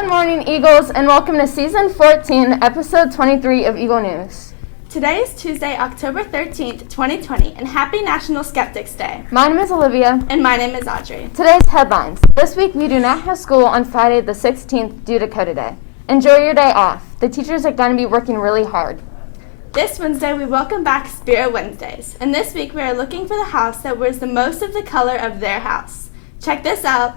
Good morning, Eagles, and welcome to Season 14, Episode 23 of Eagle News. Today is Tuesday, October 13th, 2020, and Happy National Skeptics Day. My name is Alivia. And my name is Audrey. Today's headlines. This week, we do not have school on Friday the 16th due to Coda Day. Enjoy your day off. The teachers are going to be working really hard. This Wednesday, we welcome back Spirit Wednesdays. And this week, we are looking for the house that wears the most of the color of their house. Check this out.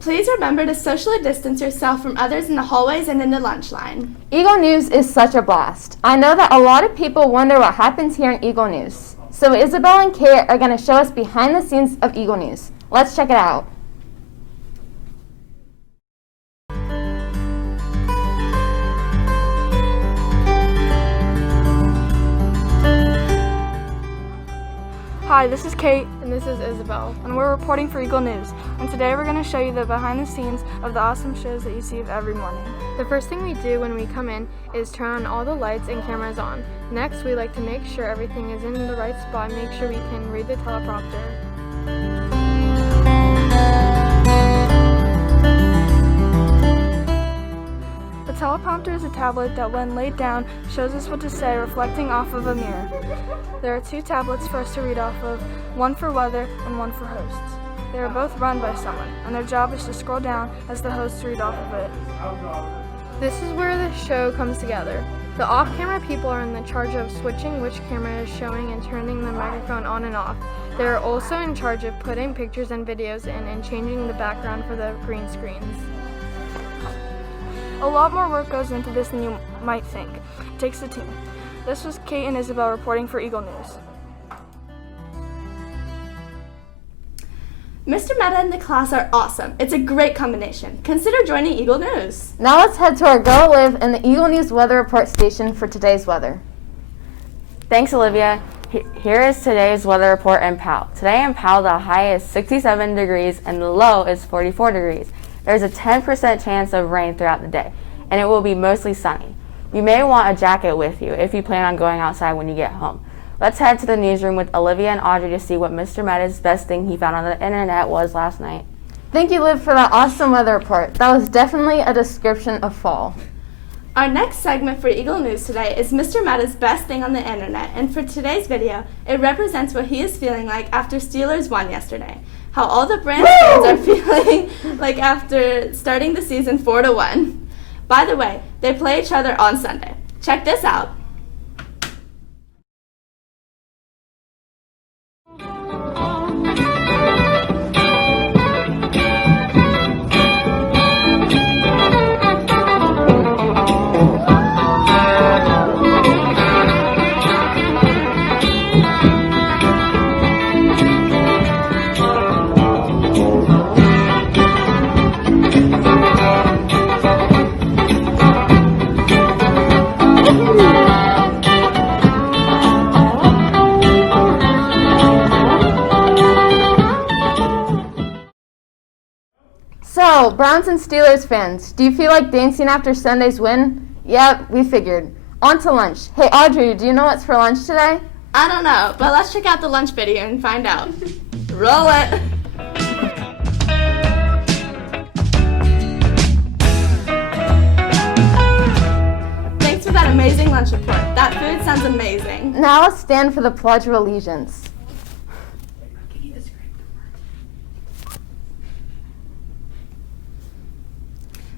Please remember to socially distance yourself from others in the hallways and in the lunch line. Eagle News is such a blast. I know that a lot of people wonder what happens here in Eagle News. So Isabel and Kate are going to show us behind the scenes of Eagle News. Let's check it out. Hi, this is Kate. And this is Isabel. And we're reporting for Eagle News. And today we're going to show you the behind the scenes of the awesome shows that you see every morning. The first thing we do when we come in is turn on all the lights and cameras on. Next, we like to make sure everything is in the right spot and make sure we can read the teleprompter. The teleprompter is a tablet that, when laid down, shows us what to say, reflecting off of a mirror. There are two tablets for us to read off of, one for weather and one for hosts. They are both run by someone, and their job is to scroll down as the hosts read off of it. This is where the show comes together. The off-camera people are in charge of switching which camera is showing and turning the microphone on and off. They are also in charge of putting pictures and videos in and changing the background for the green screens. A lot more work goes into this than you might think. It takes a team. This was Kate and Isabel reporting for Eagle News. Mr. Meta and the class are awesome. It's a great combination. Consider joining Eagle News. Now let's head to our Go Live and the Eagle News Weather Report station for today's weather. Thanks, Olivia. Here is today's weather report in Powell. Today in Powell, the high is 67 degrees and the low is 44 degrees. There's a 10% chance of rain throughout the day, and it will be mostly sunny. You may want a jacket with you if you plan on going outside when you get home. Let's head to the newsroom with Alivia and Audrey to see what Mr. Meta's best thing he found on the internet was last night. Thank you, Liv, for that awesome weather report. That was definitely a description of fall. Our next segment for Eagle News today is Mr. Meta's best thing on the internet, and for today's video, it represents what he is feeling like after Steelers won yesterday. How all the Browns fans are feeling like after starting the season 4-1. By the way, they play each other on Sunday. Check this out. So, Browns and Steelers fans, do you feel like dancing after Sunday's win? Yep, we figured. On to lunch. Hey, Audrey, do you know what's for lunch today? I don't know, but let's check out the lunch video and find out. Roll it! Thanks for that amazing lunch report. That food sounds amazing. Now let's stand for the Pledge of Allegiance.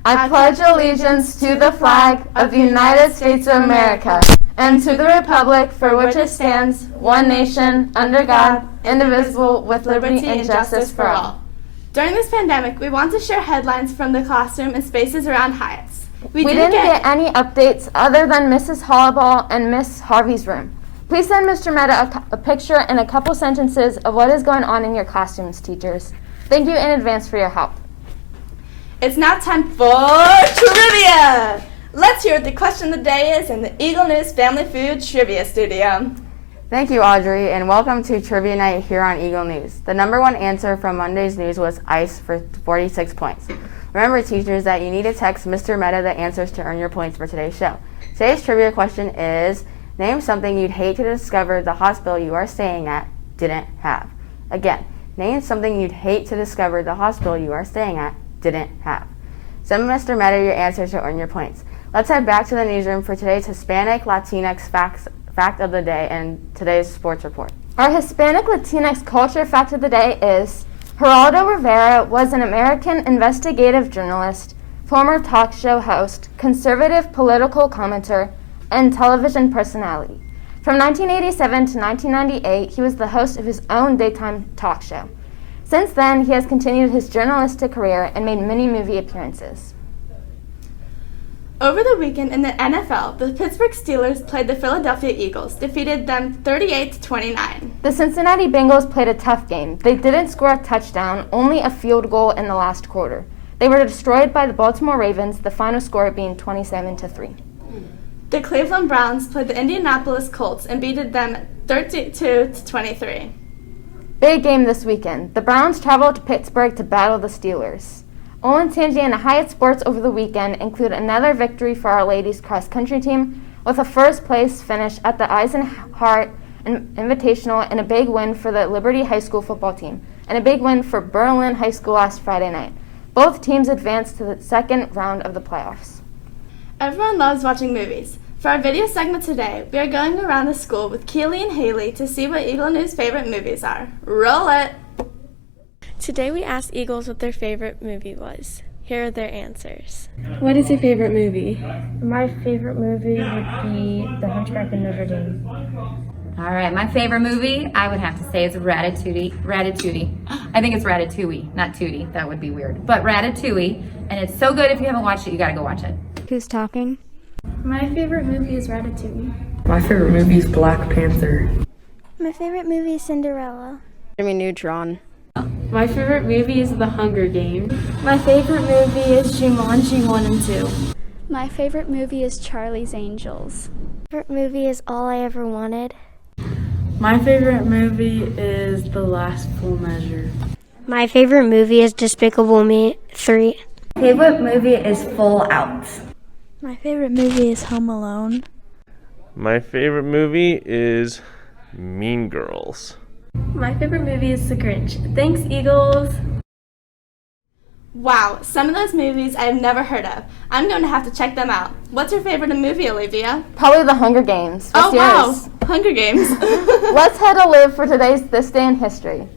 I pledge allegiance to the flag of the United States of America and to the republic for which it stands, one nation, under God, indivisible, with liberty and justice for all. During this pandemic, we want to share headlines from the classroom and spaces around Hyatt's. We didn't get any updates other than Mrs. Hollaball and Miss Harvey's room. Please send Mr. Meta a picture and a couple sentences of what is going on in your classrooms, teachers. Thank you in advance for your help. It's now time for trivia! Let's hear what the question of the day is in the Eagle News Family Food Trivia Studio. Thank you, Audrey, and welcome to Trivia Night here on Eagle News. The number one answer from Monday's news was ice for 46 points. Remember, teachers, that you need to text Mr. Meta the answers to earn your points for today's show. Today's trivia question is, name something you'd hate to discover the hospital you are staying at didn't have. Again, name something you'd hate to discover the hospital you are staying at didn't have. Send Mr. Meta your answers to earn your points. Let's head back to the newsroom for today's Hispanic Latinx fact of the day and today's sports report. Our Hispanic Latinx culture fact of the day is Geraldo Rivera was an American investigative journalist, former talk show host, conservative political commentator, and television personality. From 1987 to 1998, he was the host of his own daytime talk show. Since then, he has continued his journalistic career and made many movie appearances. Over the weekend in the NFL, the Pittsburgh Steelers played the Philadelphia Eagles, defeated them 38-29. The Cincinnati Bengals played a tough game. They didn't score a touchdown, only a field goal in the last quarter. They were destroyed by the Baltimore Ravens, the final score being 27-3. The Cleveland Browns played the Indianapolis Colts and beat them 32-23. Big game this weekend. The Browns traveled to Pittsburgh to battle the Steelers. Olentangy and Hyatt Sports over the weekend include another victory for our ladies cross-country team with a first-place finish at the Eisenhart Invitational and a big win for the Liberty High School football team and a big win for Berlin High School last Friday night. Both teams advanced to the second round of the playoffs. Everyone loves watching movies. For our video segment today, we are going around the school with Keely and Haley to see what Eagle News' favorite movies are. Roll it! Today we asked Eagles what their favorite movie was. Here are their answers. What is your favorite movie? My favorite movie would be The Hunchback of Notre Dame. All right, my favorite movie, I would have to say, is Ratatouille. I think it's Ratatouille, not Tootie. That would be weird. But Ratatouille, and it's so good. If you haven't watched it, you gotta go watch it. Who's talking? My favorite movie is Ratatouille. My favorite movie is Black Panther. My favorite movie is Cinderella. Jimmy Neutron. My favorite movie is The Hunger Games. My favorite movie is Jumanji 1 and 2. My favorite movie is Charlie's Angels. My favorite movie is All I Ever Wanted. My favorite movie is The Last Full Measure. My favorite movie is Despicable Me 3. Favorite movie is Full Out. My favorite movie is Home Alone. My favorite movie is Mean Girls. My favorite movie is The Grinch. Thanks, Eagles! Wow, some of those movies I have never heard of. I'm going to have to check them out. What's your favorite movie, Olivia? Probably The Hunger Games. What's yours? Wow, Hunger Games. Let's head to Liv for today's This Day in History.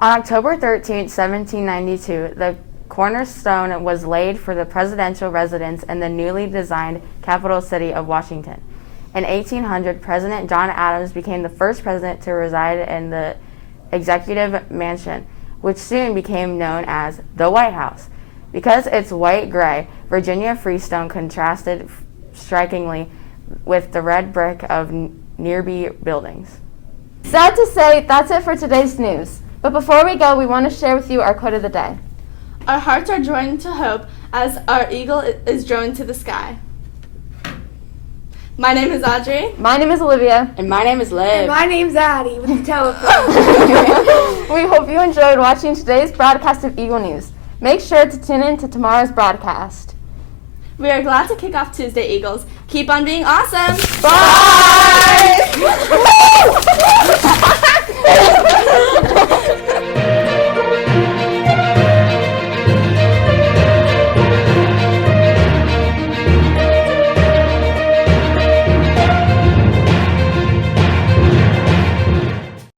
On October 13, 1792, the cornerstone was laid for the presidential residence in the newly designed capital city of Washington. In 1800, President John Adams became the first president to reside in the Executive Mansion, which soon became known as the White House. Because it's white-gray, Virginia freestone contrasted strikingly with the red brick of nearby buildings. Sad to say, that's it for today's news. But before we go, we want to share with you our quote of the day. Our hearts are joined to hope as our eagle is drawn to the sky. My name is Audrey. My name is Olivia. And my name is Liv. My name's Addie with the telephone. We hope you enjoyed watching today's broadcast of Eagle News. Make sure to tune in to tomorrow's broadcast. We are glad to kick off Tuesday, Eagles. Keep on being awesome. Bye!